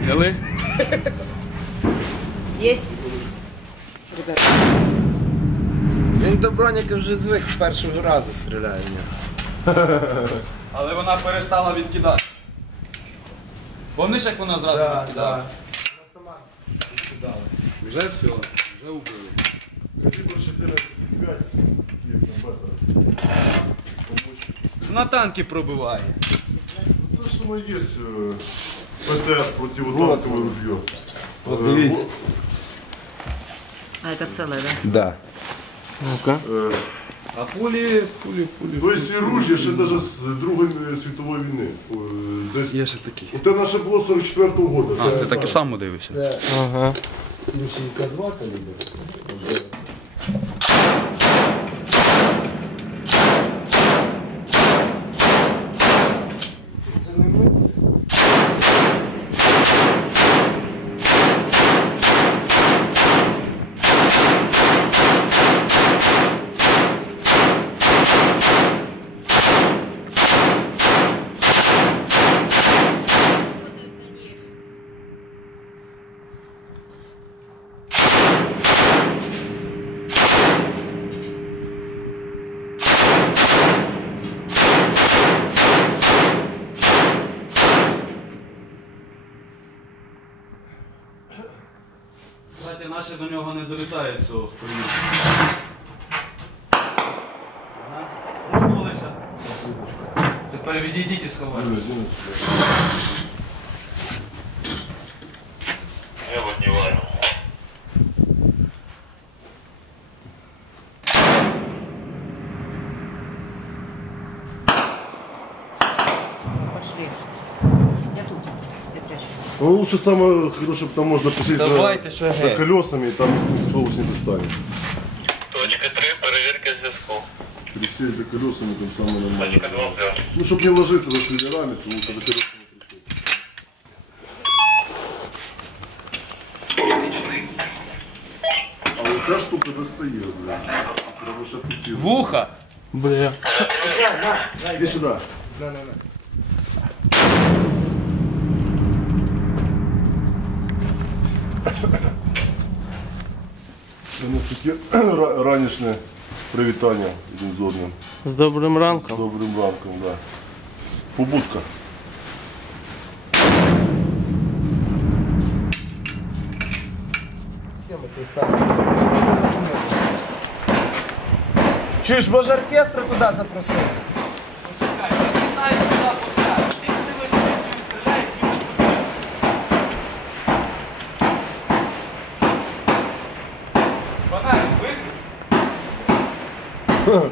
Зняли? Єсть. Він до броніка вже звик, з першого разу стріляє в нього. Але вона перестала відкидати. Помниш, як вона зразу відкидала? Вона сама відкидалася. Вже все, вже убили. На танки пробиває. Це ж воно є ПТ противотанкове ружье. От дивіться. А це ціле, так? Да. Ну-ка. А пулі. То есть і ружья ще навіть з Другої світової війни. Десь... Є ще такі. Це наше було 44-го року. А, ти так і само дивишся. Це 7,62 калібр. Це не ми. Кстати, наші до нього не долітають цього сторінку. Ага, проснулися. Тепер відійдіть і сховайтеся. Я выдеваю. Пошли. Я тут. Я прячусь. Ну, лучше самое хорошее, там можно посидеть Давайте, за шагай. колесами, и там никто вас не достанет. Точка 3, проверка зв'язку. Присесть за колесами, там самое нормально. Точка 2, плюс. Ну, чтобы не ложиться за шлейдерами, то лучше за колесами присесть. А вот эта штука достает, бля. Прямо шапутин. Вуха! Бля. Иди сюда. На. У нас таке ранішнє привітання один з одним. З добрим З ранком. добрим ранком, да. Побудка. Всі ми це вставимо. Чуєш, може оркестр туди запросити? Почекай, ти ж не знаєш, куди пускати. Ти подивися, як він стріляє, і він пускає. Фонарик виключ.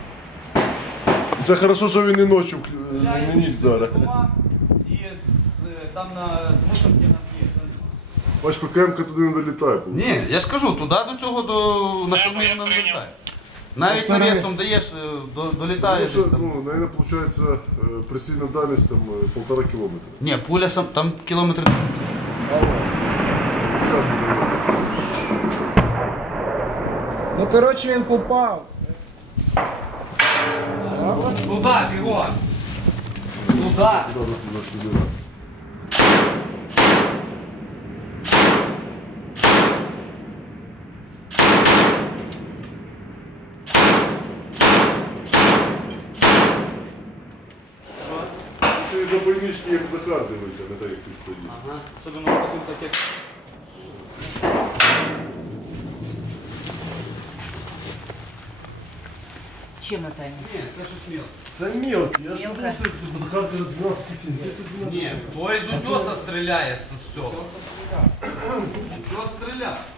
Це хорошо, що він і ночі, не ніч зараз. І там з мусорки нам є. Бач, ПКМ-ка туди не долітає. Ні, я ж кажу, туди до цього на холмі не долітає. Навіть навісом даєш, долітаєш. Тому що, ну, наверное, получается, прицільна дальність там 1,5 кілометра. Ні, пуля там кілометр. Зараз буде. Ну, коротше, він попав. Туда, бігом! Туда! Куди нас шлейдера? Ще і за бойнички як Захар дивиться, не так як ти стоїш. Ага, особливо потім таке. Чим на тайні? Ні, це щось мілке. Це мелкий, я ж Мелко. думав, що Захар каже 12,7. Ні, той з утеса стріляє з цього. Утес стріляє.